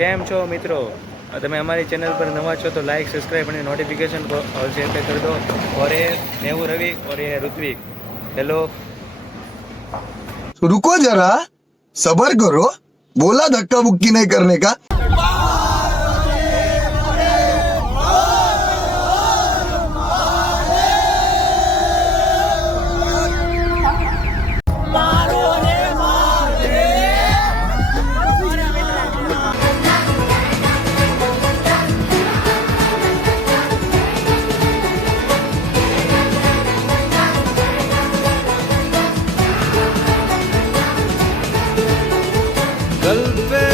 કેમ છો મિત્રો? તમે અમારી ચેનल पर नवा છો तो लाइक सब्सक्राइब અને नोटिफिकेशन और शेयर पे कर दो। और ये नेहू रवि और ये ऋत्विक। हेलो, रुको जरा, सबर करो, बोला धक्का मुक्की नहीं करने का। कल पे